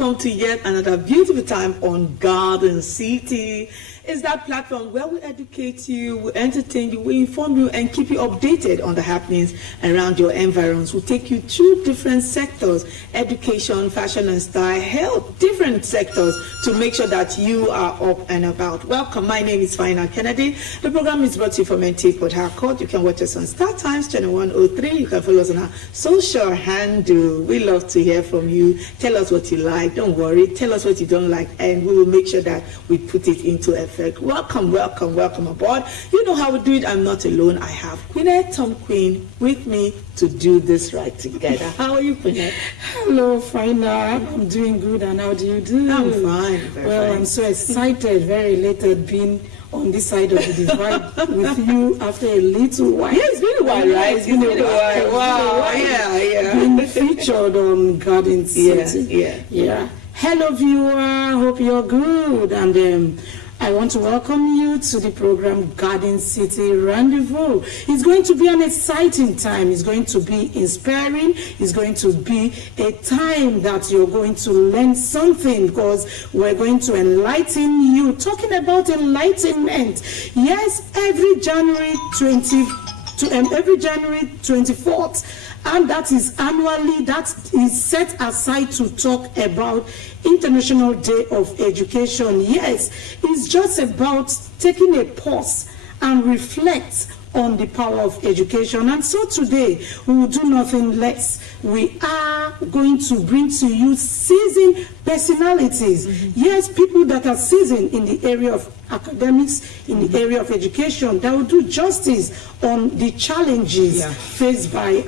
welcome to yet another beautiful time on Garden City. It's that platform where we educate you, we entertain you, we inform you, and keep you updated on the happenings around your environs. We take you through different sectors: education, fashion and style, health, different sectors, to make sure that you are up and about. Welcome. My name is Faina Kennedy. The program is brought to you from NT Port Harcourt. You can watch us on Star Times Channel 103. You can follow us on our social handle. We love to hear from you. Tell us what you like. Don't worry. Tell us what you don't like, and we will make sure that we put it into effect. Welcome, welcome, welcome aboard. You know how we do it. I'm not alone. I have Queenette Tom Queen with me to do this right together. How are you, Queenette? Hello, Faina. I'm doing good, and how do you do? I'm fine. Very fine. I'm so excited, very elated being on this side of the divide with you after a little while. Yeah, it's been a while, right? It's been a while. Wow. Yeah. Being featured on Garden City. Yeah. Hello, viewer. Hope you're good. And I want to welcome you to the program Garden City Rendezvous. It's going to be an exciting time. It's going to be inspiring. It's going to be a time that you're going to learn something, because we're going to enlighten you. Talking about enlightenment. Yes, every January 24th, and that is annually, that is set aside to talk about International Day of Education. Yes, it's just about taking a pause and reflect on the power of education. And so today we will do nothing less. We are going to bring to you seasoned personalities. Yes, people that are seasoned in the area of academics, in the area of education, that will do justice on the challenges faced by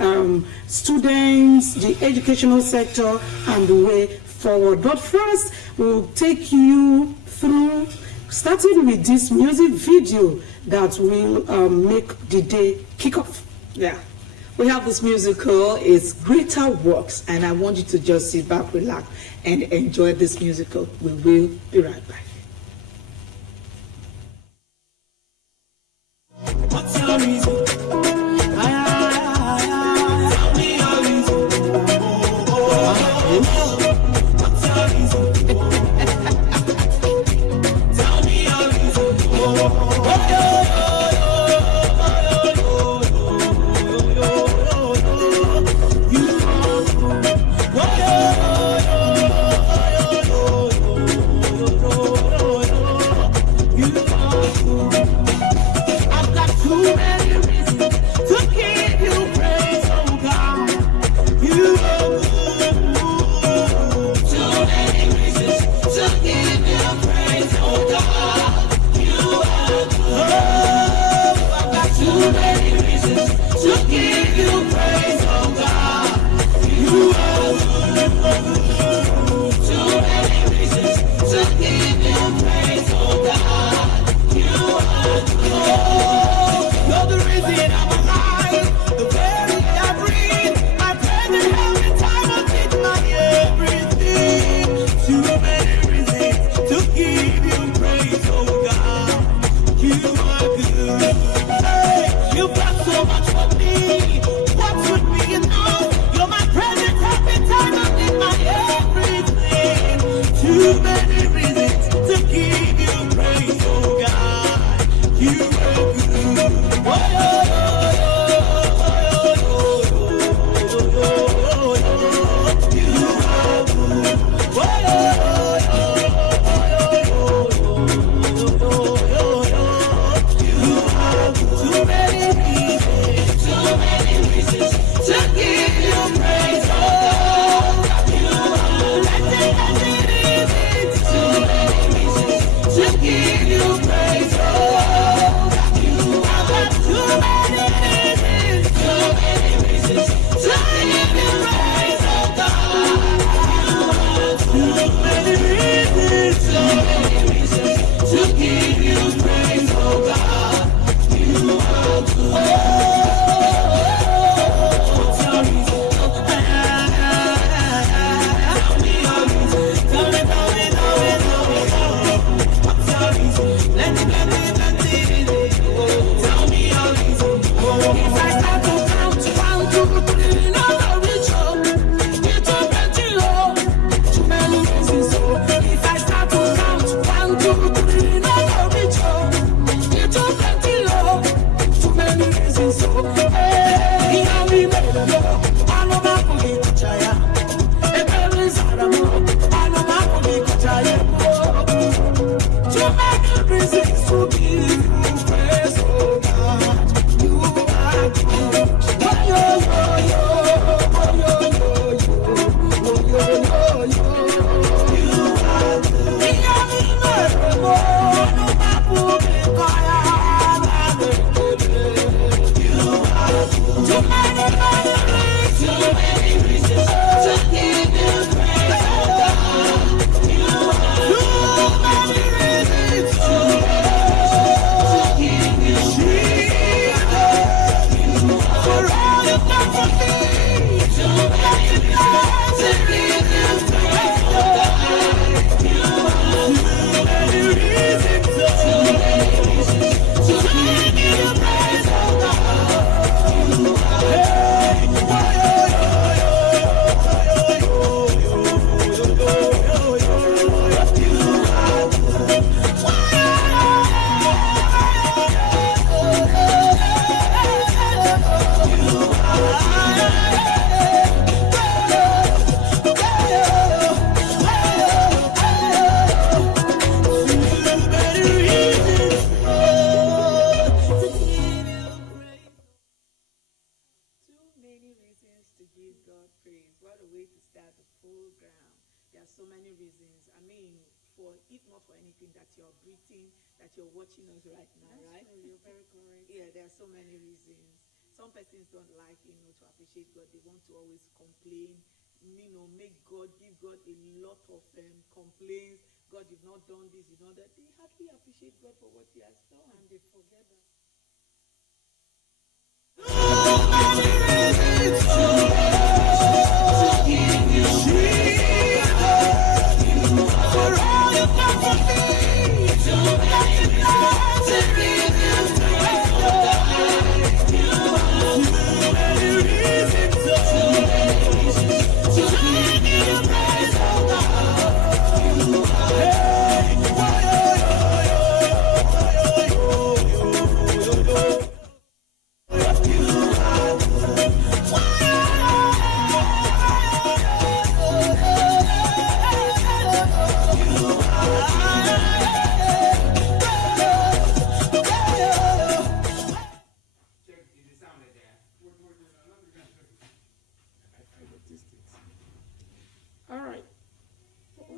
students, the educational sector, and the way forward. But first, we'll take you through, starting with this music video that will make the day kick off. Yeah. We have this musical. It's Greater Works, and I want you to just sit back, relax, and enjoy this musical. We will be right back. What's your reason? Tell me your reason. What's your reason? Tell me your reason. Let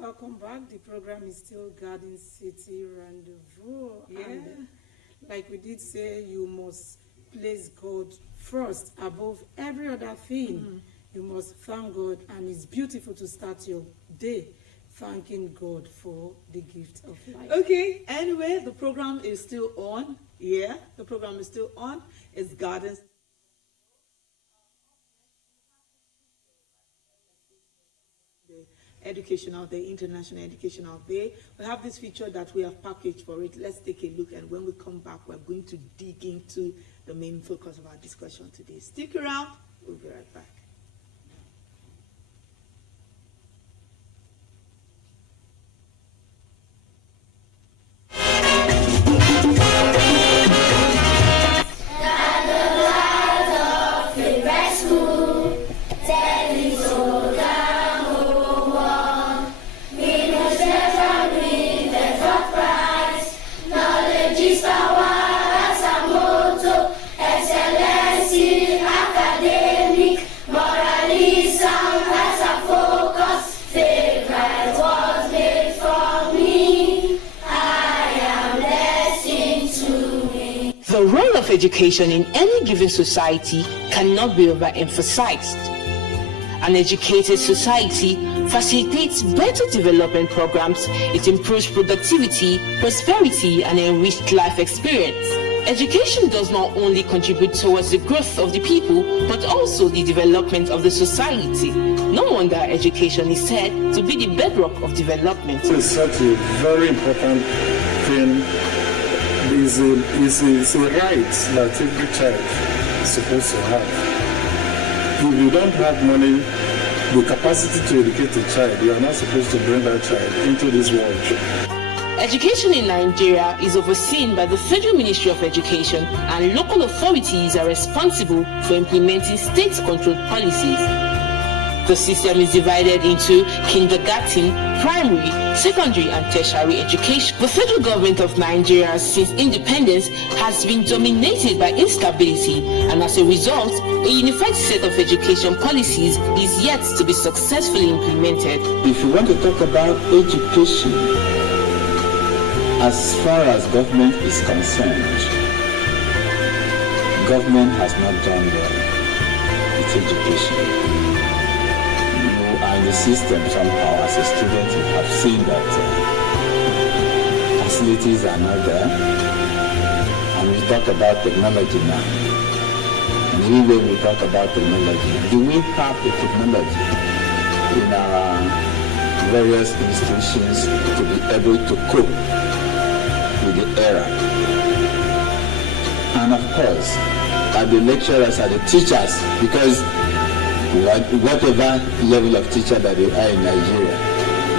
Welcome back. The program is still Garden City Rendezvous. Yeah. And like we did say, you must place God first above every other thing. You must thank God, and it's beautiful to start your day thanking God for the gift of life. Okay, anyway, the program is still on. Yeah, the program is still on. It's Gardens. Educational Day, International Educational Day. We have this feature that we have packaged for it. Let's take a look, and when we come back, we're going to dig into the main focus of our discussion today. Stick around, we'll be right back. The role of education in any given society cannot be overemphasized. An educated society facilitates better development programs, it improves productivity, prosperity, and enriched life experience. Education does not only contribute towards the growth of the people, but also the development of the society. No wonder education is said to be the bedrock of development. This is such a very important thing. It's a right that every child is supposed to have. If you don't have money, the capacity to educate a child, you are not supposed to bring that child into this world. Education in Nigeria is overseen by the Federal Ministry of Education, and local authorities are responsible for implementing state-controlled policies. The system is divided into kindergarten, primary, secondary, and tertiary education. The federal government of Nigeria, since independence, has been dominated by instability, and as a result, a unified set of education policies is yet to be successfully implemented. If you want to talk about education, as far as government is concerned, government has not done well with education. In the system somehow, as a student, you have seen that facilities are not there. And we talk about technology now. And even when we talk about technology, do we have the technology in our various institutions to be able to cope with the era? And of course, are the lecturers, are the teachers, because whatever level of teacher that they are in Nigeria,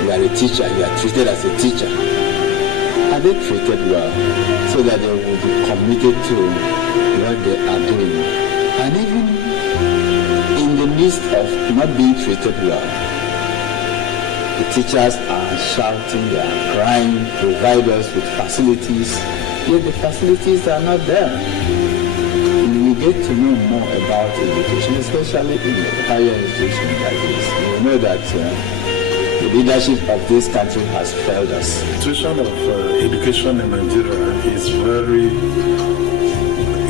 you are a teacher, you are treated as a teacher. Are they treated well so that they will be committed to what they are doing? And even in the midst of not being treated well, the teachers are shouting, they are crying, provide us with facilities, yet the facilities are not there. We get to know more about education, especially in higher institutions like this. We know that the leadership of this country has failed us. The situation of education in Nigeria is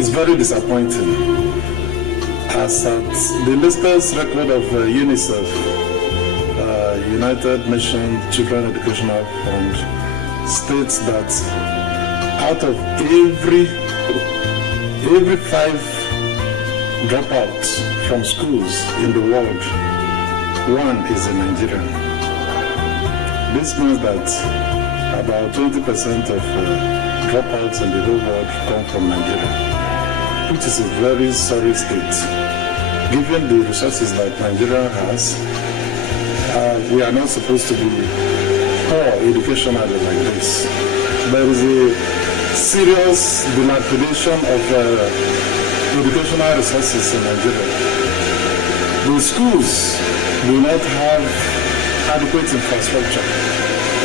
very disappointing. As at the latest record of UNICEF, United Nations Children Educational Fund, states that out of every 5 dropouts from schools in the world, 1 is in Nigeria. This means that about 20% of dropouts in the whole world come from Nigeria, which is a very sorry state. Given the resources that Nigeria has, we are not supposed to be poor educationally like this. There is a serious dilapidation of educational resources in Nigeria. The schools do not have adequate infrastructure.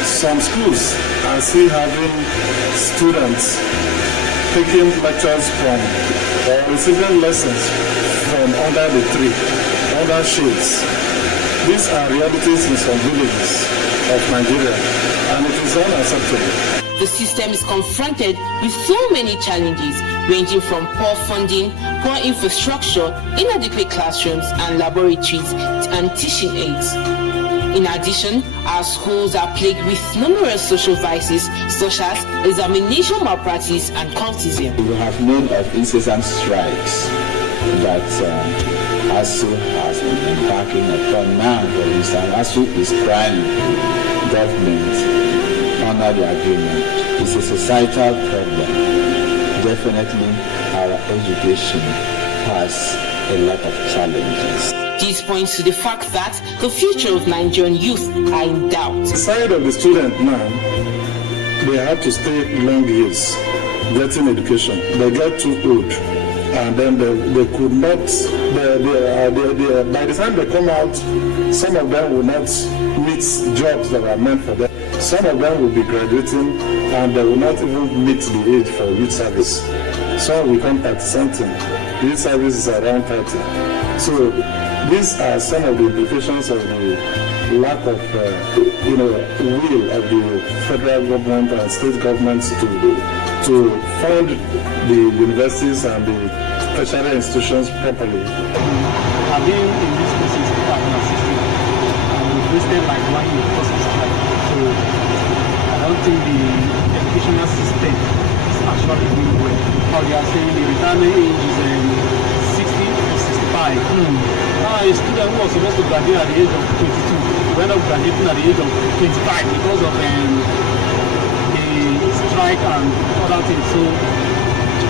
Some schools are still having students taking lectures from or receiving lessons from under the tree, under shades. These are realities in some villages of Nigeria, and it is unacceptable. The system is confronted with so many challenges, ranging from poor funding, poor infrastructure, inadequate classrooms and laboratories, and teaching aids. In addition, our schools are plagued with numerous social vices such as examination malpractice and cultism. We have known of incessant strikes that ASU has been embarking upon now. For instance, ASU is crying government under the agreement. It's a societal problem. Definitely, our education has a lot of challenges. This points to the fact that the future of Nigerian youth are in doubt. The side of the student now, they have to stay long years getting education. They get too old, and then they could not. By the time they come out, some of them will not meet jobs that are meant for them. Some of them will be graduating, and they will not even meet the age for youth service. Some will come 30-something. Youth service is around 30. So these are some of the implications of the lack of, will of the federal government and state governments to fund the universities and the tertiary institutions properly. I've been in this course since 2016, and we've wasted like 1 year because of strike. So I don't think the educational system is actually doing well. How they are saying the retirement age is 60 or 65. Now a student who was supposed to graduate at the age of 22 will end up graduating at the age of 25 because of the strike and other things. So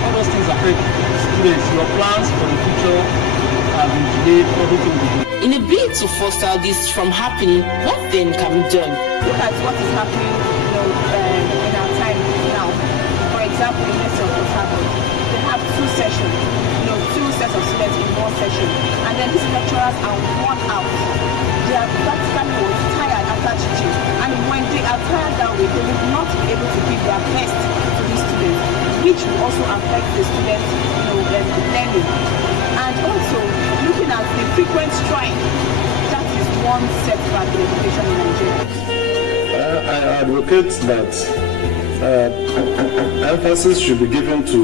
all those things affect students. Your plans for the future have been delayed, everything will be. In a bid to foster this from happening, what then can be done? Look at what is happening, session, and then these lecturers are worn out. They are practically tired after teaching, and when they are tired that way, they will not be able to give their best to these students, which will also affect the students, learning. And also, looking at the frequent strike, that is one setback in education in Nigeria. I advocate that emphasis should be given to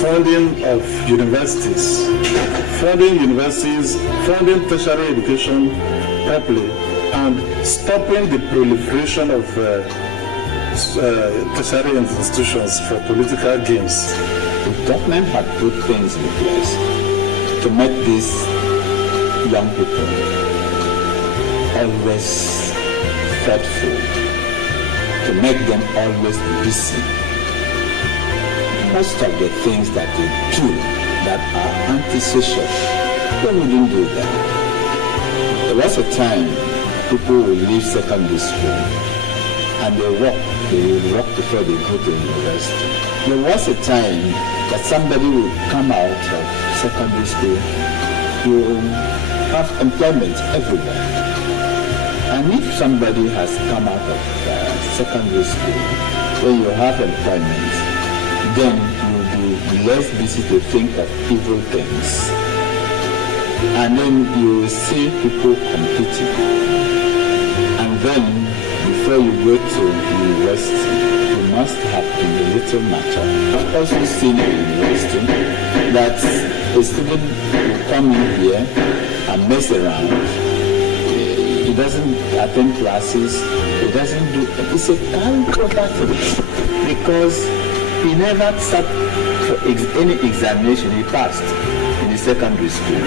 funding of universities, funding tertiary education properly, and stopping the proliferation of tertiary institutions for political gains. The government had put things in place to make these young people always thoughtful, to make them always busy. Most of the things that they do that are antisocial, they wouldn't do that. There was a time people would leave secondary school and they will walk before they go to university. There was a time that somebody would come out of secondary school, you will have employment everywhere. And if somebody has come out of secondary school, when you have employment, then you will be less busy to think of evil things. And then you will see people competing. And then, before you go to university, you must have been a little mature. I've also seen in university that a student will come in here and mess around. He doesn't attend classes. He doesn't do. It's a carry-over thing because he never sat for any examination. He passed in the secondary school.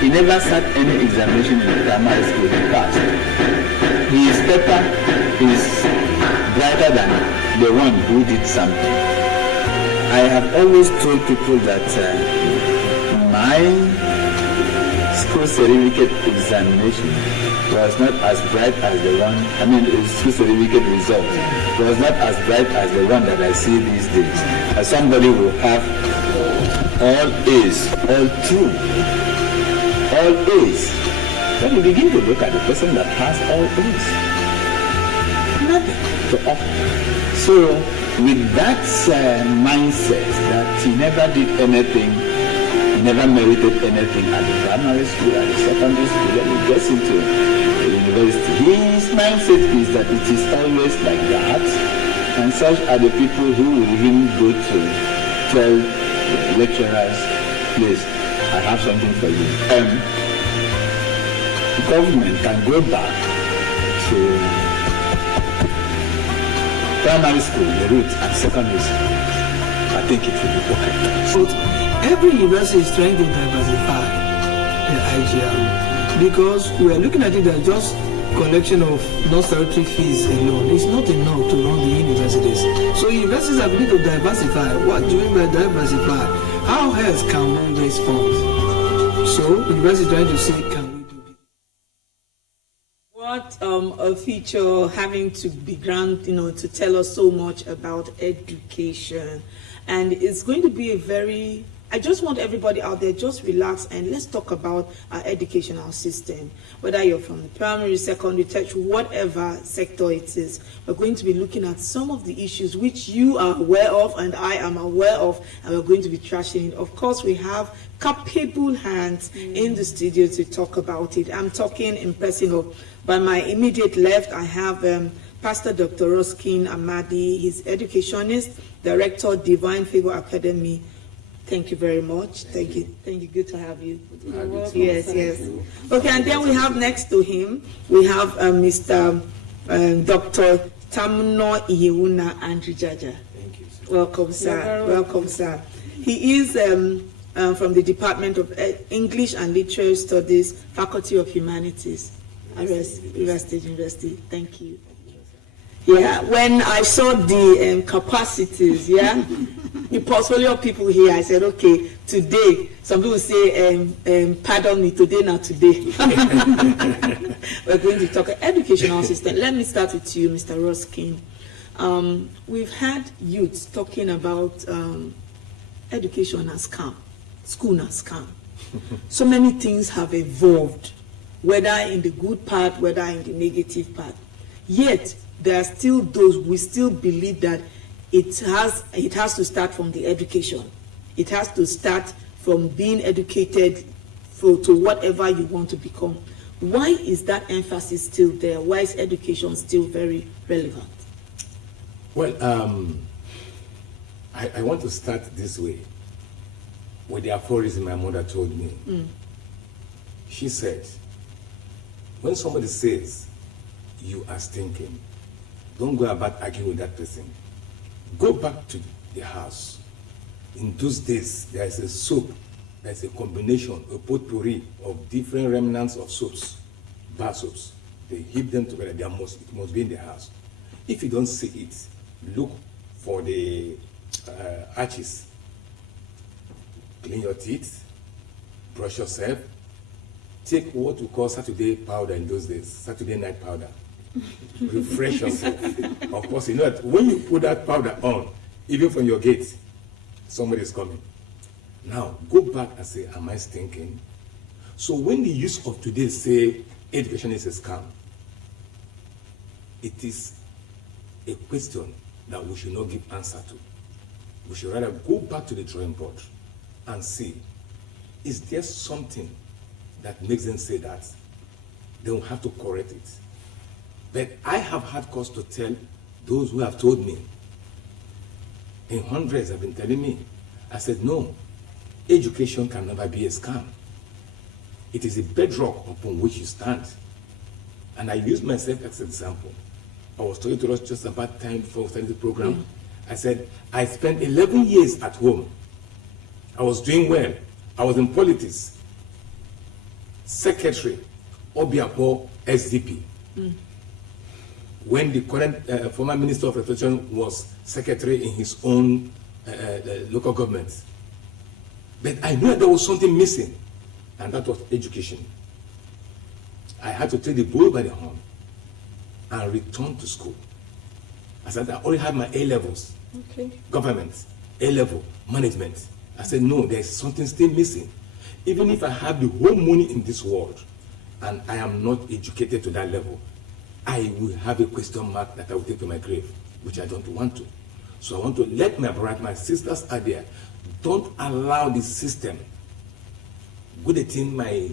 He never sat any examination in the primary school. He passed. His paper is brighter than the one who did something. I have always told people that my school certificate examination was not as bright as the one, the school certificate result was not as bright as the one that I see these days. As somebody will have all A's, all true, all A's. Then you begin to look at the person that has all A's. Nothing to offer. So, with that mindset that he never did anything, he never merited anything at the primary school, at the secondary school, then he gets into the university. His mindset is that it is always like that, and such are the people who will even go to tell lecturers, please, I have something for you. The government can go back to primary school, the route, and secondary school. I think it will be okay. But every university is trying to diversify the IGR because we are looking at it as just collection of non-statutory fees alone. It's not enough to run the universities. So universities have need to diversify. What do you mean by diversify? How else can we raise funds? So universities are trying to see, can we do it? What a feature having to be grand, to tell us so much about education. And it's going to be I just want everybody out there, just relax and let's talk about our educational system. Whether you're from the primary, secondary, tertiary, whatever sector it is, we're going to be looking at some of the issues which you are aware of and I am aware of, and we're going to be trashing it. Of course, we have capable hands in the studio to talk about it. I'm talking in person of, by my immediate left, I have Pastor Dr. Ruskin Amadi. He's educationist, director, Divine Favor Academy. Thank you very much. Thank you. Good to have you. Yes. Okay, and then we have next to him, we have Mr. Dr. Tamno Iyeuna Andrijaja. Thank you, sir. Welcome, sir. Welcome, sir. He is from the Department of English and Literary Studies, Faculty of Humanities, River State University. Thank you. Yeah, when I saw the capacities, the portfolio of people here, I said, okay, today, some people say, pardon me, today, not today. We're going to talk educational system. Let me start with you, Mr. Ruskin. We've had youths talking about education as scam, school as scam. So many things have evolved, whether in the good part, whether in the negative part. Yet there are still those we still believe that it has to start from the education. It has to start from being educated to whatever you want to become. Why is that emphasis still there? Why is education still very relevant? Well, I want to start this way with the aphorism my mother told me. She said, when somebody says you are stinking, don't go about arguing with that person. Go back to the house. In those days, there is a soap, there's a combination, a potpourri of different remnants of soaps, bar soaps. They heap them together. It must be in the house. If you don't see it, look for the arches. Clean your teeth, brush yourself, take what we call Saturday powder in those days, Saturday night powder. Refresh yourself. Of course, you know that when you put that powder on, even from your gate, somebody is coming. Now, go back and say, am I stinking? So when the youth of today say education is a scam, it is a question that we should not give answer to. We should rather go back to the drawing board and see, is there something that makes them say that? They will have to correct it. But I have had cause to tell those who have told me, in hundreds have been telling me, I said, no, education can never be a scam. It is a bedrock upon which you stand. And I use myself as an example. I was talking to us just about time before we started the program. I said, I spent 11 years at home. I was doing well. I was in politics. Secretary, Obiapo, SDP. When the current former Minister of Education was secretary in his own local government. But I knew there was something missing, and that was education. I had to take the bull by the horn and return to school. I said, I already had my A-levels, government, A-level, management. I said, no, there's something still missing. Even if I have the whole money in this world, and I am not educated to that level, I will have a question mark that I will take to my grave, which I don't want to. So I want to let my brothers, my sisters out there, don't allow the system. Good thing my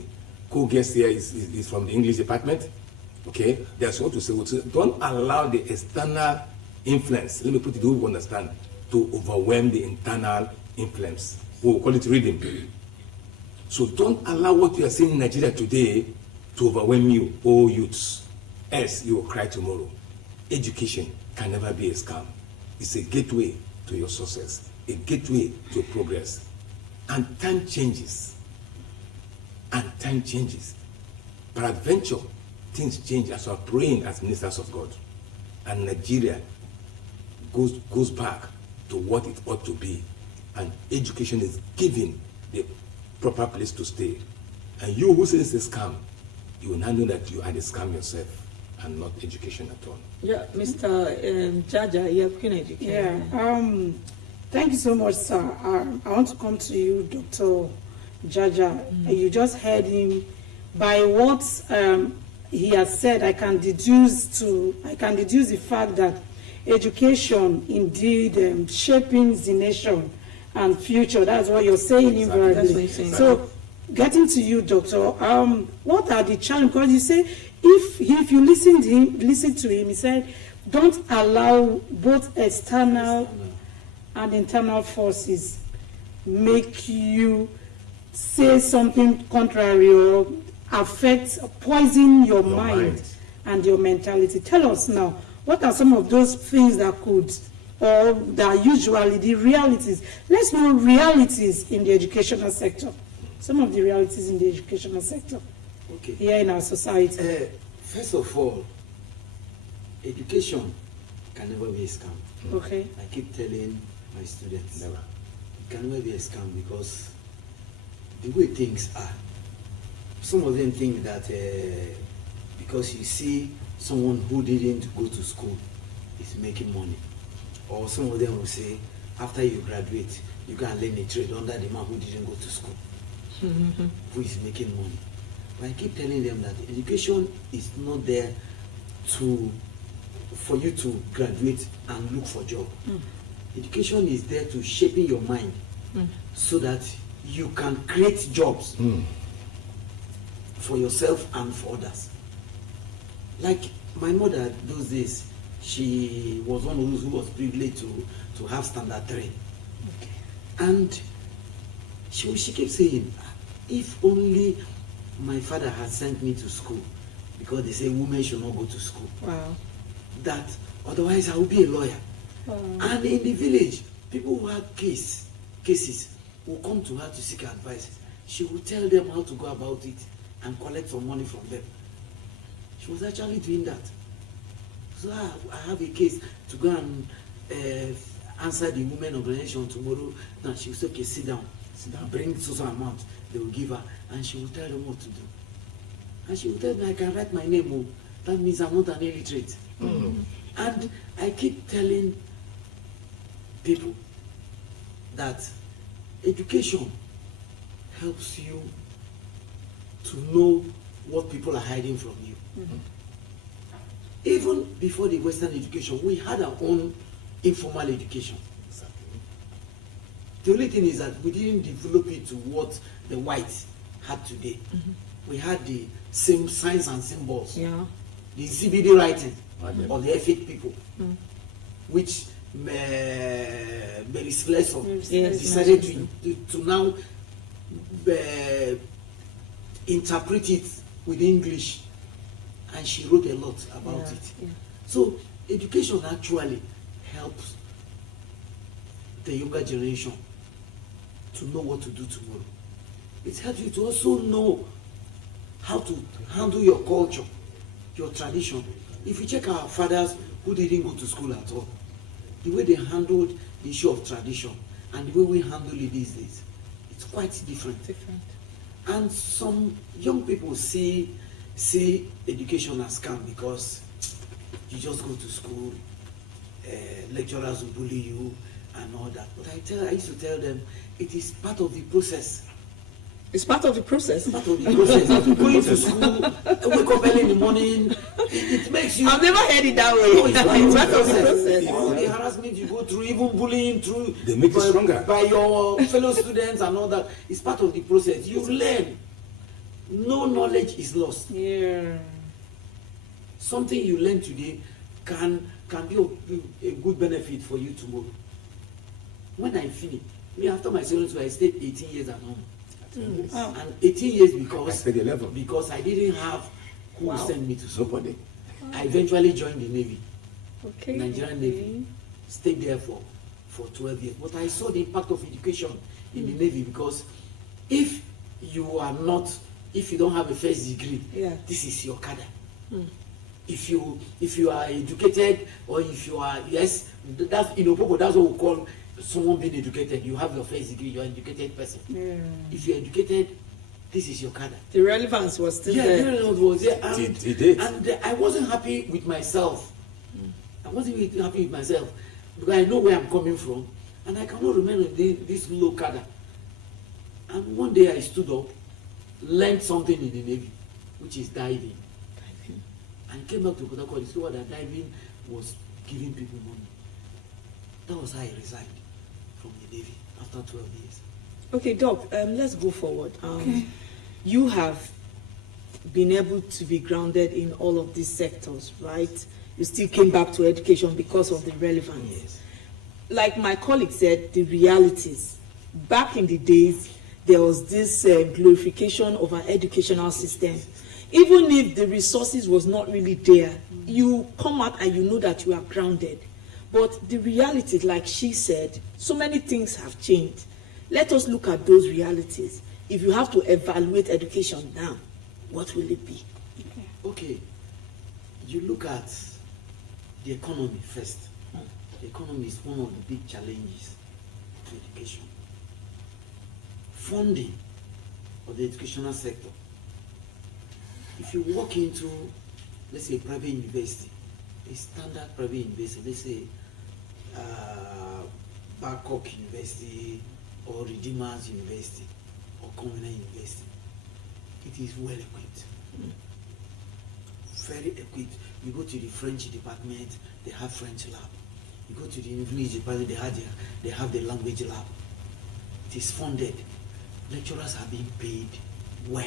co-guest here is from the English department. Okay, there's what to say. Don't allow the external influence, let me put it the way we understand, to overwhelm the internal influence. We'll call it reading. So don't allow what you are seeing in Nigeria today to overwhelm you, all youths. Else you will cry tomorrow. Education can never be a scam. It's a gateway to your success, a gateway to progress. And time changes. And time changes. Peradventure, things change as we are praying as ministers of God. And Nigeria goes back to what it ought to be. And education is given the proper place to stay. And you who says it's a scam, you will now know that you are the scam yourself and not education at all. Yeah, Mr. Jaja, you're Queen Education. Yeah, thank you so much, sir. I want to come to you, Dr. Jaja. You just heard him. By what he has said, I can deduce the fact that education indeed shaping the nation and future. That's what you're saying invariably. That's what he's saying. So, getting to you, Doctor, what are the challenges? Because you say if you listen to him, he said, don't allow both external and internal forces make you say something contrary or poison your mind and your mentality. Tell us now, what are some of those things that could, or that are usually the realities? Let's know realities in the educational sector. Some of the realities in the educational sector here in our society. First of all, education can never be a scam. Okay. I keep telling my students, never. It can never be a scam because the way things are, some of them think that because you see someone who didn't go to school is making money, or some of them will say after you graduate you can learn a trade under the man who didn't go to school. who is making money. But I keep telling them that education is not there for you to graduate and look for job. Education is there to shaping your mind so that you can create jobs for yourself and for others. Like my mother those days, she was one of those who was privileged to have standard 3. And she kept saying, if only my father had sent me to school, because they say women should not go to school. Wow. That otherwise I would be a lawyer. And in the village, people who had cases will come to her to seek advice. She will tell them how to go about it and collect some money from them. She was actually doing that. So I have a case to go and answer the women organization tomorrow. Now she will say, okay, sit down, bring so amount. They will give her, and she will tell them what to do. And she will tell me, I can write my name. Oh, that means I'm not an illiterate. And I keep telling people that education helps you to know what people are hiding from you. Even before the Western education, we had our own informal education. The only thing is that we didn't develop it to what the whites had today. We had the same signs and symbols, the CBD writing of the Efik people, which Mary Slessor decided to now interpret it with English, and she wrote a lot about it. So education actually helps the younger generation to know what to do tomorrow. It helps you to also know how to handle your culture, your tradition. If you check our fathers who didn't go to school at all, the way they handled the issue of tradition and the way we handle it these days, it's quite different. And some young people see education as scam because you just go to school, lecturers will bully you and all that. But I used to tell them, it is part of the process. It's part of the process. Part of the process. Going to school, wake up early in the morning, it makes you. I've never heard it that way. No, it's part of the process. All the harassment you go through, even bullying through, they make you stronger by your fellow students and all that. It's part of the process. You learn. No knowledge is lost. Something you learn today can be a good benefit for you tomorrow. When I finish, after my secondary school, I stayed 18 years at home. And 18 years because I didn't have who would send me to school. Nobody. I eventually joined the Navy, Nigerian Okay. Navy. Stayed there for 12 years. But I saw the impact of education in the Navy, because if you don't have a first degree, this is your cadre. If you are educated, or if you are, that's that's what we call someone being educated. You have your first degree, you're an educated person. If you're educated, this is your cadre. The relevance was still there. The relevance was there. And, it did. And I wasn't happy with myself. I wasn't really happy with myself, because I know where I'm coming from, and I cannot remain in this low cadre. And one day I stood up, learned something in the Navy, which is diving. And came back to Port Harcourt, discovered that diving was giving people money. That was how I resigned from the Navy after 12 years. Okay, Doc, let's go forward. You have been able to be grounded in all of these sectors, right? You still came back to education because of the relevance. Yes. Like my colleague said, the realities. Back in the days, there was this glorification of our educational system. Even if the resources was not really there, you come out and you know that you are grounded. But the reality, like she said, so many things have changed. Let us look at those realities. If you have to evaluate education now, what will it be? Okay, you look at the economy first. The economy is one of the big challenges to education. Funding of the educational sector. If you walk into, let's say, a private university, a standard private university, let's say Babcock University or Redeemers University or Convener University, it is well equipped. Very equipped. You go to the French department, they have French lab. You go to the English department, they have the language lab. It is funded. Lecturers are being paid well.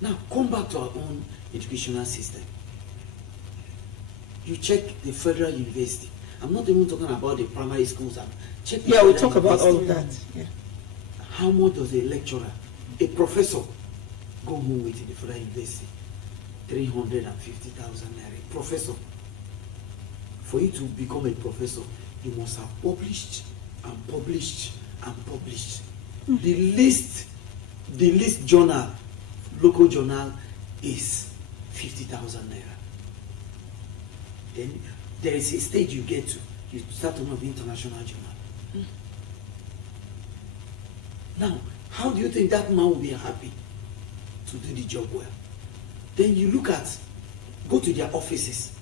Now, come back to our own educational system. You check the federal university. I'm not even talking about the primary schools. Check the We'll federal talk about all of university. that. Yeah. How much does a lecturer, a professor, go home with in the federal university? 350,000 naira. Professor. For you to become a professor, you must have published and published and published. The least journal, local journal, is 50,000 naira. Then there is a stage you get to, you start to have international journal. Now, how do you think that man will be happy to do the job well? Then you look at, go to their offices.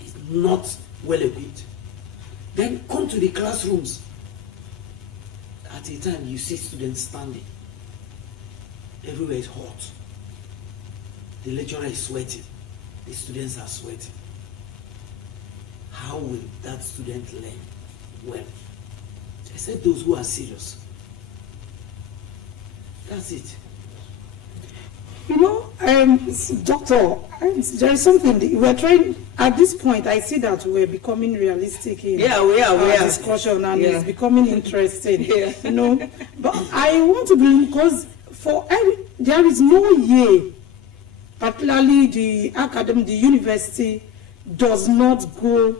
It's not well equipped. Then come to the classrooms. At a time you see students standing. Everywhere is hot. The lecturer is sweating. The students are sweating. How will that student learn well? Except those who are serious. That's it. You know, Doctor, there is something we're trying. At this point, I see that we're becoming realistic in We are. discussion, and it's becoming interesting. You know, but I want to believe, because there is no year, particularly the academy, the university, does not go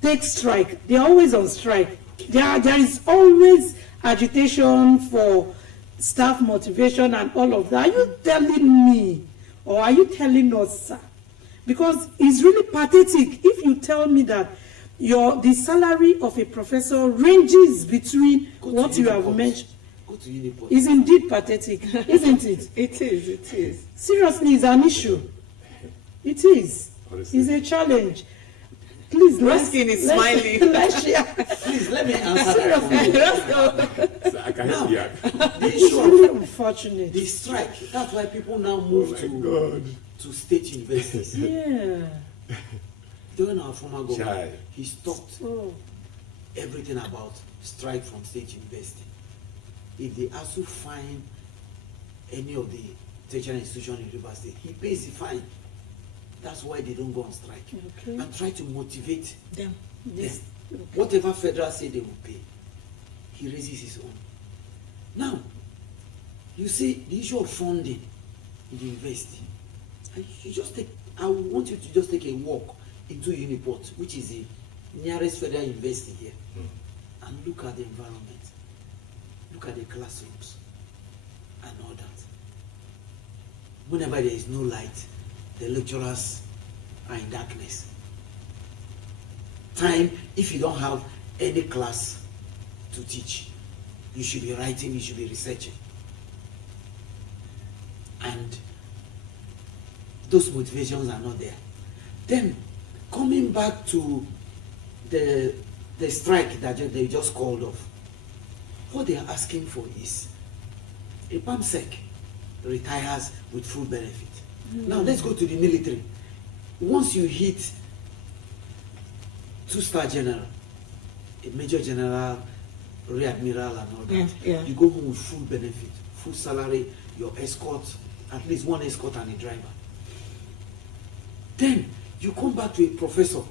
take strike. They are always on strike. There is always agitation for staff motivation and all of that. Are you telling me, or are you telling us, sir? Because it's really pathetic if you tell me that the salary of a professor ranges between what you have mentioned. Is indeed pathetic, isn't it? It is. Seriously, it's an issue. It is. Honestly. It's a challenge. Please, Ruskin is smiling. Let's share. Please let me answer that. So I can help you out. The It's issue really of unfortunate. the strike. That's why people now move to state universities. Yeah. During our former government, Chai. he stopped Oh. everything about strike from state university. If they also find any of the tertiary institution in River State, he pays the fine. That's why they don't go on strike. Okay. And try to motivate Them. them. Whatever federal say they will pay, he raises his own. Now, you see the issue of funding in the university. I want you to just take a walk into Uniport, which is the nearest federal university here, and look at the environment. Look at the classrooms and all that. Whenever there is no light, the lecturers are in darkness. Time, if you don't have any class to teach, you should be writing, you should be researching. And those motivations are not there. Then, coming back to the strike that they just called off, what they are asking for is a PAMSEC retires with full benefit. Now let's go to the military. Once you hit 2-star general, a major general, rear admiral and all that, you go home with full benefit, full salary, your escort, at least one escort and a driver. Then you come back to a professor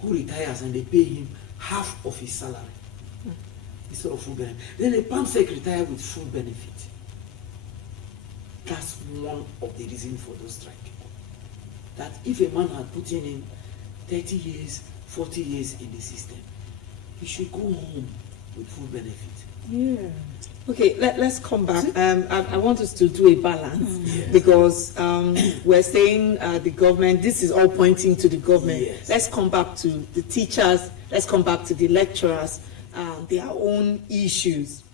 who retires and they pay him half of his salary instead of full benefit. Then a PAMSEC retire with full benefit. That's one of the reasons for those strike. That if a man had put in 30 years, 40 years in the system, he should go home with full benefit. Yeah. Okay, let's come back. I want us to do a balance because we're saying the government, this is all pointing to the government. Yes. Let's come back to the teachers, let's come back to the lecturers, their own issues.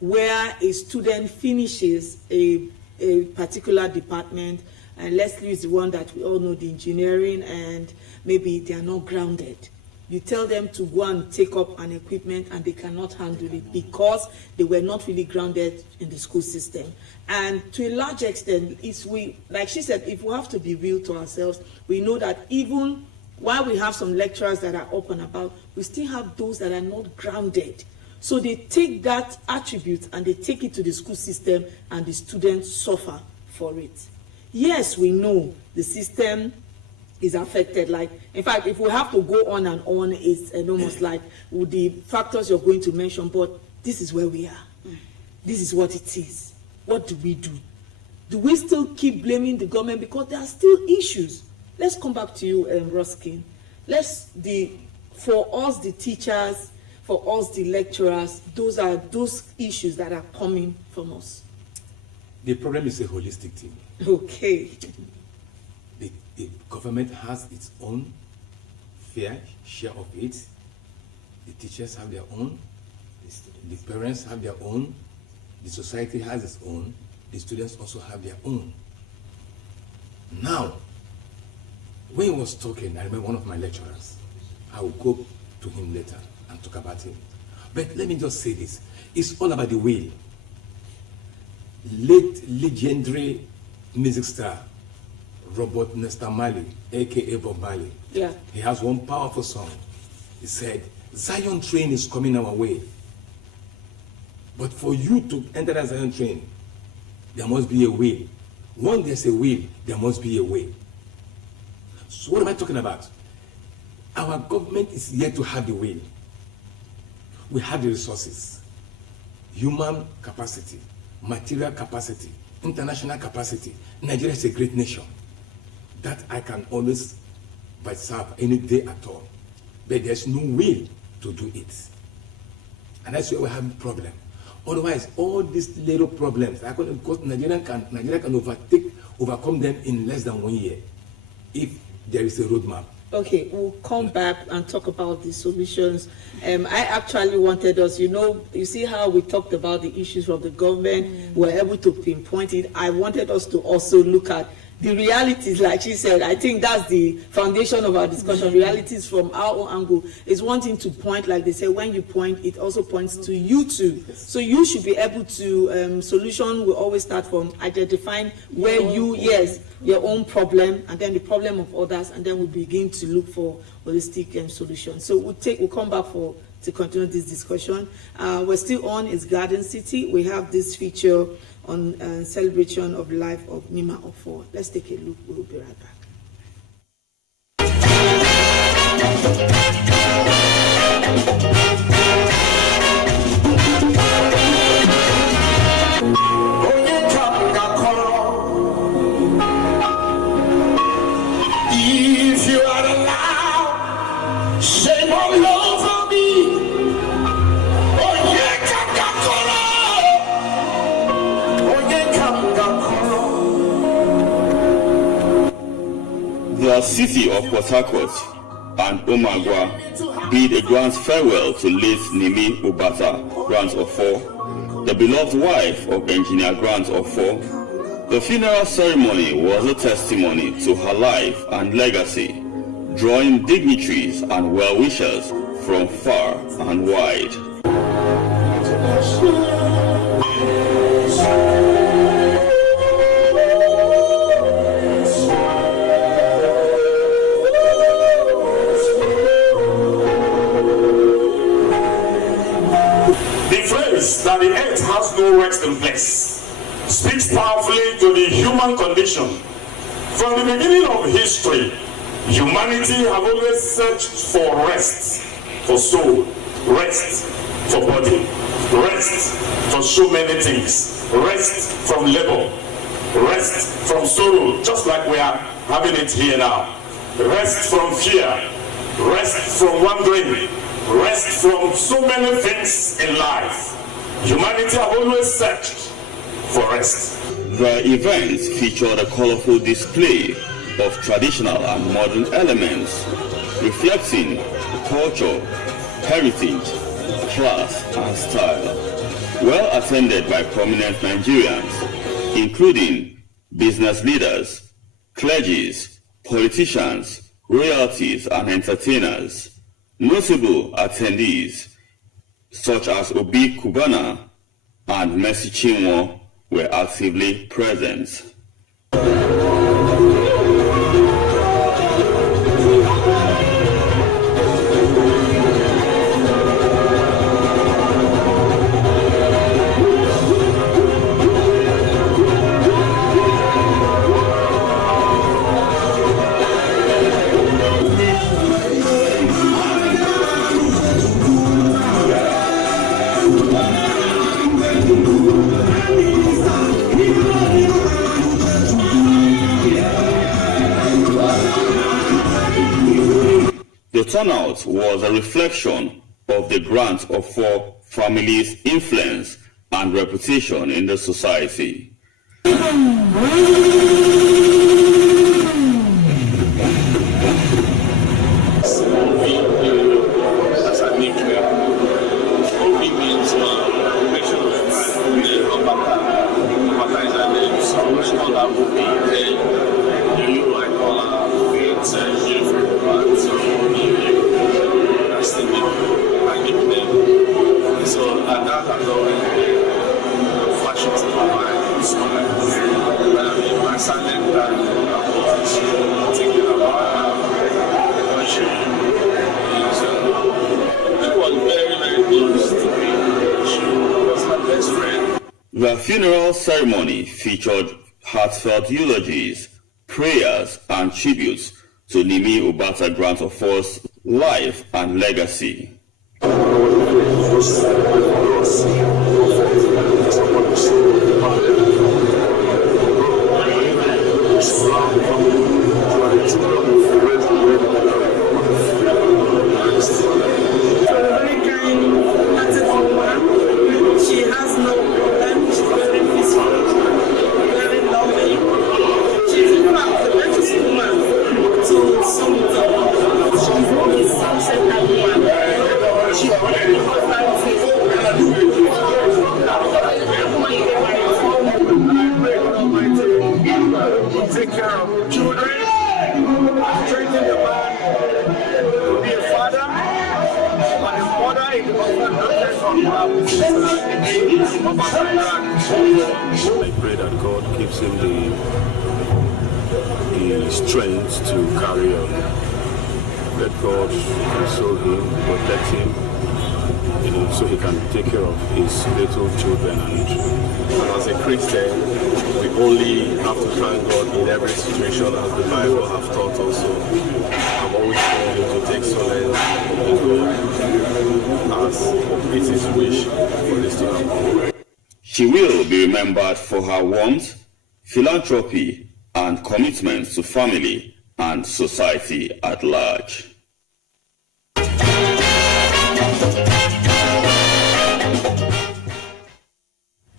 Where a student finishes a particular department, and let's use the one that we all know, the engineering, and maybe they are not grounded. you tell them to go and take up an equipment and they cannot handle it because they were not really grounded in the school system. And to a large extent, like she said, if we have to be real to ourselves, we know that even while we have some lecturers that are up and about, we still have those that are not grounded. So they take that attribute and they take it to the school system, and the students suffer for it. Yes, we know the system is affected. Like, in fact, if we have to go on and on, it's almost like with the factors you're going to mention, but this is where we are. This is what it is. What do we do? Do we still keep blaming the government? Because there are still issues. Let's come back to you, Ruskin. For us, the teachers, for us, the lecturers, those are those issues that are coming from us. The problem is a holistic thing. Okay. The government has its own fair share of it. The teachers have their own. The parents have their own. The society has its own. The students also have their own. Now, when he was talking, I remember one of my lecturers. I will go to him later and talk about him. But let me just say this. It's all about the will. Late legendary music star, Robert Nesta Marley, a.k.a. Bob Marley. Yeah. He has one powerful song. He said, Zion train is coming our way. But for you to enter that Zion train, there must be a will. When there's a will, there must be a way. So what am I talking about? Our government is yet to have the will. We have the resources, human capacity, material capacity, international capacity. Nigeria is a great nation. That I can always serve any day at all. But there's no will to do it. And that's where we have a problem. Otherwise, all these little problems, because Nigeria can overcome them in less than 1 year if there is a roadmap. Okay, we'll come back and talk about the solutions. I actually wanted us, you see how we talked about the issues from the government, we're able to pinpoint it. I wanted us to also look at the realities, like she said. I think that's the foundation of our discussion. Realities from our own angle is wanting to point, like they say, when you point, it also points to you too. So you should be able to, solution will always start from identifying where your own problem, and then the problem of others, and then we begin to look for holistic solutions. So we'll come back to continue this discussion. We're still on is Garden City. We have this feature on celebration of the life of Nima Ofor. Let's take a look. We'll be right back. If you are allowed, say more love for me. Oh yeah, The city of Port Harcourt and Omagwa bid a grand farewell to late Nimi Ubata Grant Ofor, the beloved wife of Engineer Grant Ofor. The funeral ceremony was a testimony to her life and legacy, drawing dignitaries and well-wishers from far and wide. That the earth has no resting place speaks powerfully to the human condition. From the beginning of history, humanity have always searched for rest for soul, rest for body, rest for so many things, rest from labor, rest from sorrow, just like we are having it here now, rest from fear, rest from wandering, rest from so many things in life. Humanity have always searched for rest. The events featured a colorful display of traditional and modern elements, reflecting culture, heritage, class, and style. Well attended by prominent Nigerians, including business leaders, clergies, politicians, royalties, and entertainers. Notable attendees such as Obi Kubana and Mercy Chinwo were actively present. The turnout was a reflection of the grant of 4 families' influence and reputation in the society. The funeral ceremony featured heartfelt eulogies, prayers, and tributes to Nimi Ubata Grant of Force life and legacy. Take care of children, strengthen the man, be a father, and a mother in the I pray that God gives him the strength to carry on. Let God console him, protect him, so he can take care of his little children. And as a Christian, we only have to thank God in every situation, as the Bible has taught also. I've always told him to take solace in God, as it is his wish for this to happen. She will be remembered for her warmth, philanthropy, and commitment to family and society at large.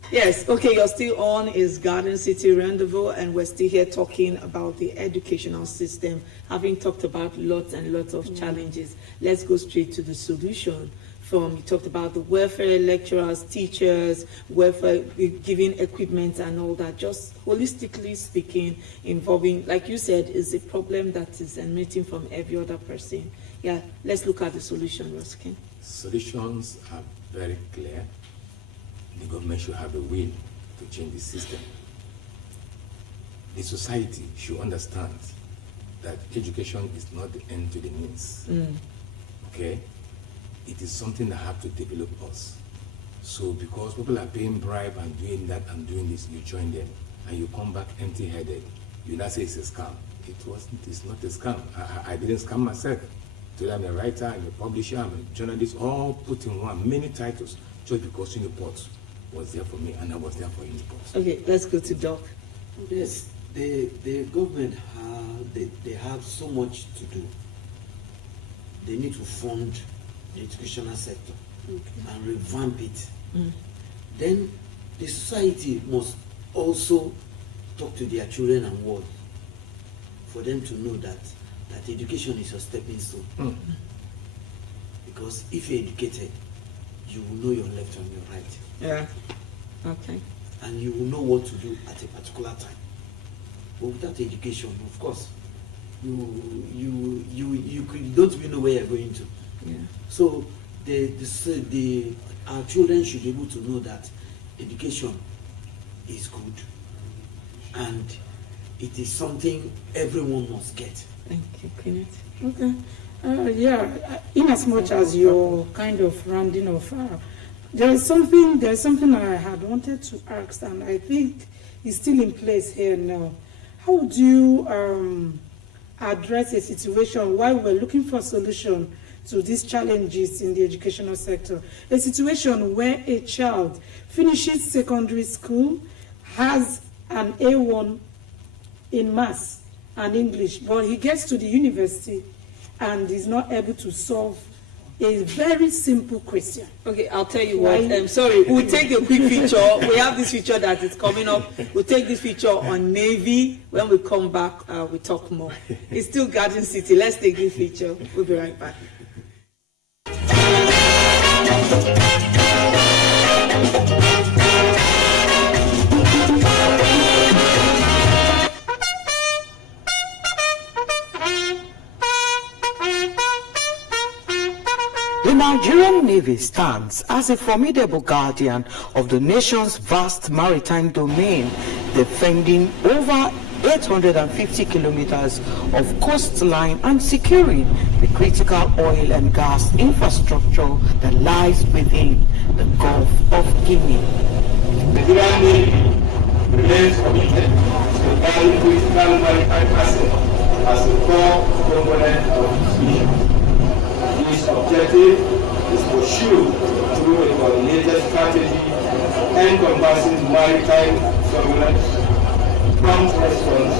Yes, okay, you're still on is Garden City Rendezvous, and we're still here talking about the educational system, having talked about lots and lots of challenges. Let's go straight to the solution. You talked about the welfare, lecturers, teachers, welfare, giving equipment and all that. Just holistically speaking, involving, like you said, is a problem that is emitting from every other person. Yeah, let's look at the solution, Roskin. Solutions are very clear. The government should have a will to change the system. The society should understand that education is not the end to the means. Okay? It is something that has to develop us. So because people are paying bribe and doing that and doing this, you join them and you come back empty-headed. You now say it's a scam. It's not a scam. I didn't scam myself. Today I'm a writer, I'm a publisher, I'm a journalist, all put in one, many titles, just because Uniport was there for me and I was there for Uniport. Okay, let's go to Doc. Yes, the government they have so much to do. They need to fund the educational sector and revamp it. Then the society must also talk to their children and world for them to know that education is a stepping stone. Because if you're educated, you will know your left and your right. Yeah. Okay. And you will know what to do at a particular time. But without education, of course, you don't even know where you're going to. So our children should be able to know that education is good and it is something everyone must get. Thank you, Kenneth. Okay. In as much as you're kind of rounding off, there is something I had wanted to ask, and I think it's still in place here now. How do you address a situation while we're looking for a solution to these challenges in the educational sector? A situation where a child finishes secondary school, has an A1 in maths and English, but he gets to the university and is not able to solve a very simple question. Okay, I'll tell you what. I'm sorry, we'll take a quick feature. We have this feature that is coming up. We'll take this feature on Navy. When we come back, we talk more. It's still Garden City. Let's take this feature. We'll be right back. The Nigerian Navy stands as a formidable guardian of the nation's vast maritime domain, defending over 850 kilometers of coastline and securing the critical oil and gas infrastructure that lies within the Gulf of Guinea. The Nigerian Navy remains committed to providing critical maritime assets as a core component of its mission. This objective is pursued through a coordinated strategy encompassing maritime surveillance, prompt response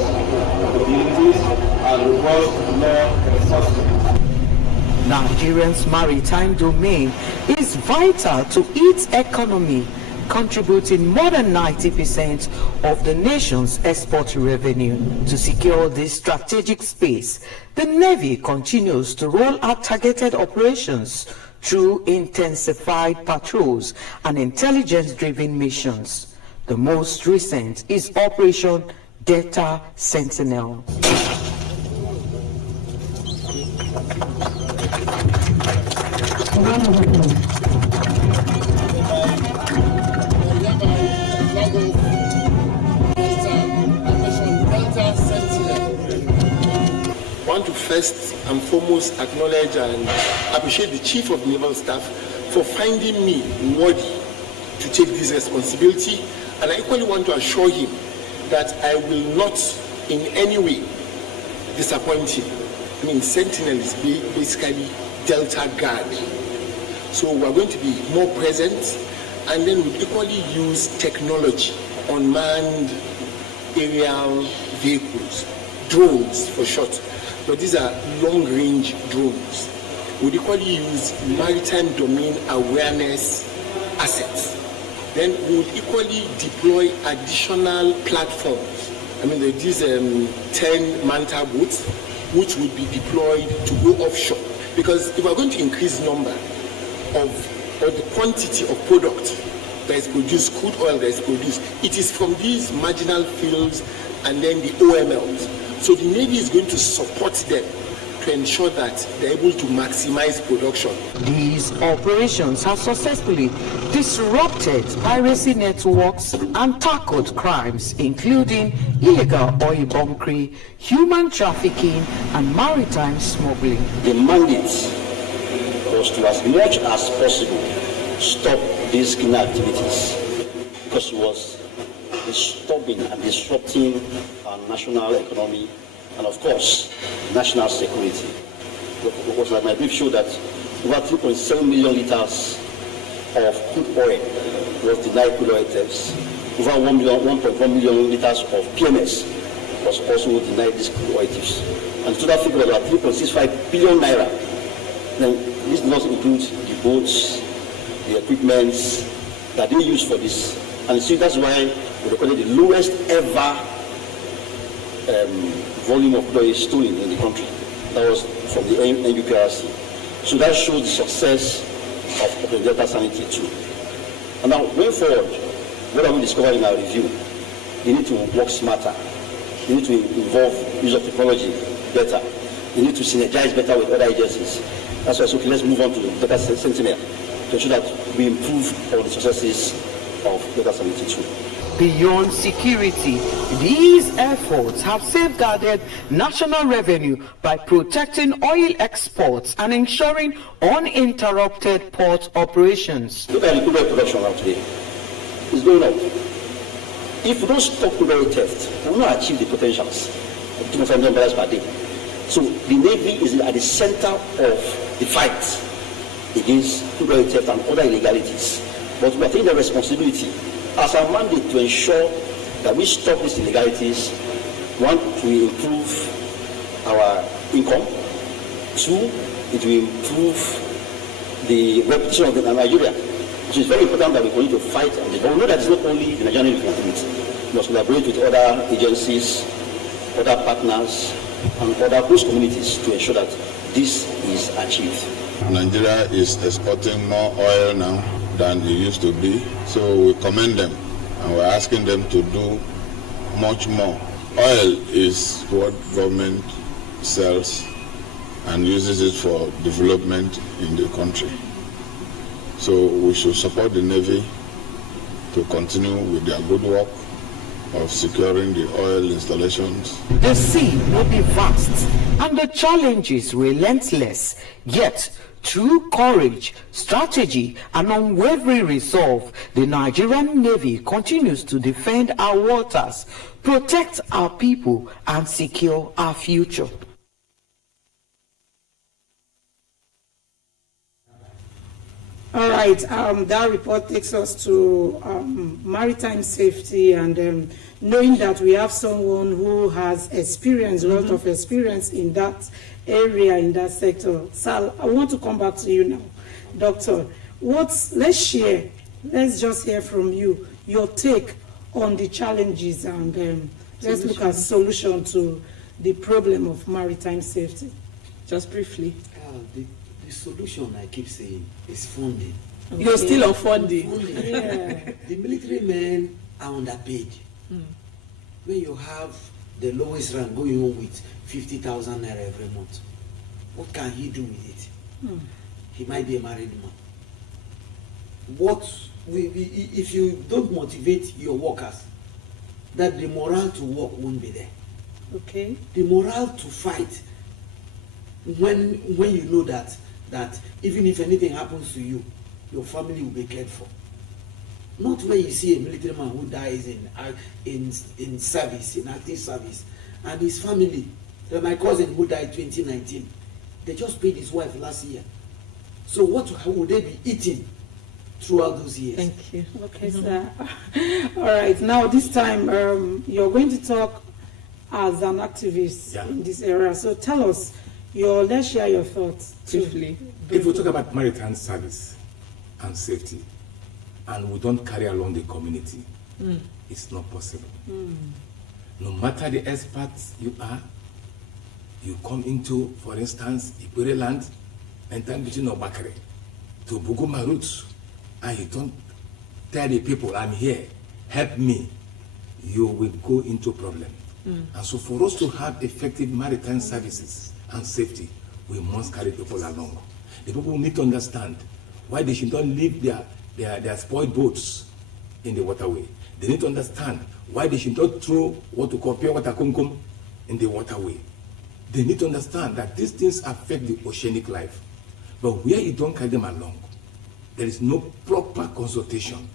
capabilities, and robust law enforcement. Nigeria's maritime domain is vital to its economy, contributing more than 90% of the nation's export revenue. To secure this strategic space, the Navy continues to roll out targeted operations through intensified patrols and intelligence-driven missions. The most recent is Operation Delta Sentinel. I want to first and foremost acknowledge and appreciate the Chief of Naval Staff for finding me worthy to take this responsibility, and I equally want to assure him that I will not in any way disappoint him. I mean, Sentinel is basically Delta Guard. So we're going to be more present, and then we'll equally use technology, unmanned aerial vehicles, drones for short. But these are long-range drones. We'll equally use maritime domain awareness assets. Then we'll equally deploy additional platforms. I mean, these 10 Manta boats, which would be deployed to go offshore. Because if we're going to increase number of the quantity of product that is produced, crude oil that is produced, it is from these marginal fields and then the OMLs. So the Navy is going to support them to ensure that they're able to maximize production. These operations have successfully disrupted piracy networks and tackled crimes, including illegal oil bunkering, human trafficking, and maritime smuggling. The mandate was to, as much as possible, stop these criminal activities, because it was disturbing and disrupting our national economy and, of course, national security. Because like my brief showed that over 3.7 million liters of crude oil was denied crude oil thefts. Over 1.1 million liters of PMS was also denied these crude oil thefts. And the total figure was about 3.65 billion naira. Then this does not include the boats, the equipments that they use for this. And see, that's why we recorded the lowest ever volume of crude oil stolen in the country. That was from the NUPRC. So that shows the success of Open Delta Sanity too. And now, going forward, what have we discovered in our review? They need to work smarter. They need to involve use of technology better. we need to synergize better with other agencies. That's why it's okay. Let's move on to Data Sentinel to ensure that we improve all the successes of Data 72. Beyond security, these efforts have safeguarded national revenue by protecting oil exports and ensuring uninterrupted port operations. Look at the crude oil production now today. It's going up. If we don't stop crude oil theft, we will not achieve the potentials of $2.5 million per day. So the Navy is at the center of the fight against crude oil theft and other illegalities. But we are taking the responsibility as our mandate to ensure that we stop these illegalities. One, to improve our income. Two, it will improve the reputation of Nigeria, which is very important that we continue to fight on this. But we know that it's not only the Nigerian community. We must collaborate with other agencies, other partners, and other host communities to ensure that this is achieved. Nigeria is exporting more oil now than it used to be, so we commend them and we're asking them to do much more. Oil is what government sells and uses it for development in the country. So we should support the Navy to continue with their good work of securing the oil installations. The sea will be vast and the challenges relentless, yet through courage, strategy, and unwavering resolve, the Nigerian Navy continues to defend our waters, protect our people, and secure our future. All right, that report takes us to maritime safety, and knowing that we have someone who has experience, a lot of experience in that area, in that sector. Sal, I want to come back to you now. Doctor, let's just hear from you, your take on the challenges, and let's look at solution to the problem of maritime safety. Just briefly. The solution, I keep saying, is funding. Okay. You're still on funding. Yeah. The military men are underpaid. When you have the lowest rank going on with 50,000 naira every month, what can he do with it? He might be a married man. If you don't motivate your workers, that the morale to work won't be there. Okay. The morale to fight, when you know that even if anything happens to you, your family will be cared for. Not when you see a military man who dies in service, in active service, and his family. My cousin who died 2019, they just paid his wife last year. So what would they be eating throughout those years? Thank you. Okay, sir. All right. Now this time, you're going to talk as an activist in this area. So tell us. Let's share your thoughts briefly. If we talk about maritime service and safety, and we don't carry along the community, it's not possible. No matter the experts you are, you come into, for instance, Ikwere land, and then between Obakere to Buguma route, and you don't tell the people, I'm here, help me, you will go into problem. And so for us to have effective maritime services and safety, we must carry people along. The people need to understand why they should not leave their spoiled boats in the waterway. They need to understand why they should not throw what we call pure water kumkum in the waterway. They need to understand that these things affect the oceanic life. But where you don't carry them along, there is no proper consultation.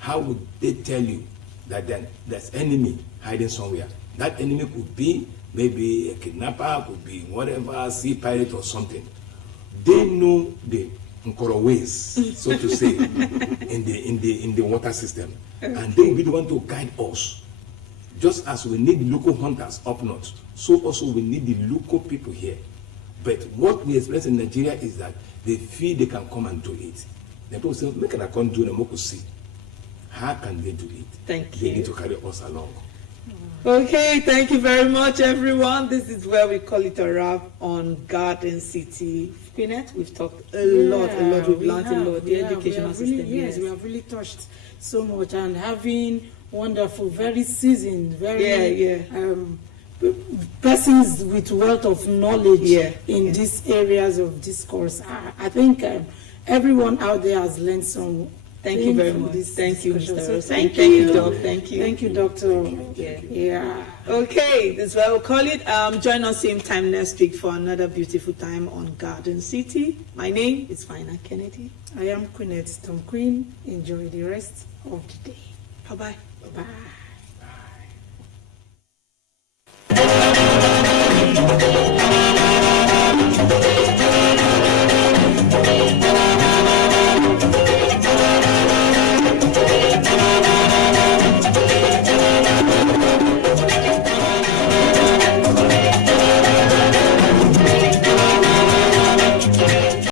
How would they tell you that there's enemy hiding somewhere? That enemy could be maybe a kidnapper, could be whatever, sea pirate or something. They know the Nkoro ways, so to say, in the water system, and they will be the one to guide us. Just as we need local hunters up north, so also we need the local people here. But what we experience in Nigeria is that they feel they can come and do it. The people say, "Make an account do and see." How can they do it? Thank you. They need to carry us along. Okay, thank you very much, everyone. This is where we call it a wrap on Garden City. Queenette, we've talked a lot. We've learned a lot. The educational system. Yes, we have really touched so much, and having wonderful, very seasoned, very persons with wealth of knowledge in these areas of discourse. I think everyone out there has learned some. Thank you very much. Thank you, Mr. So Ross. thank you, Doc. Thank you. Thank you, Doctor. Yeah. Okay, that's what we'll call it. Join us same time next week for another beautiful time on Garden City. My name is Fina Kennedy. I am Queenette Tom Queen. Enjoy the rest of the day. Bye-bye. Bye.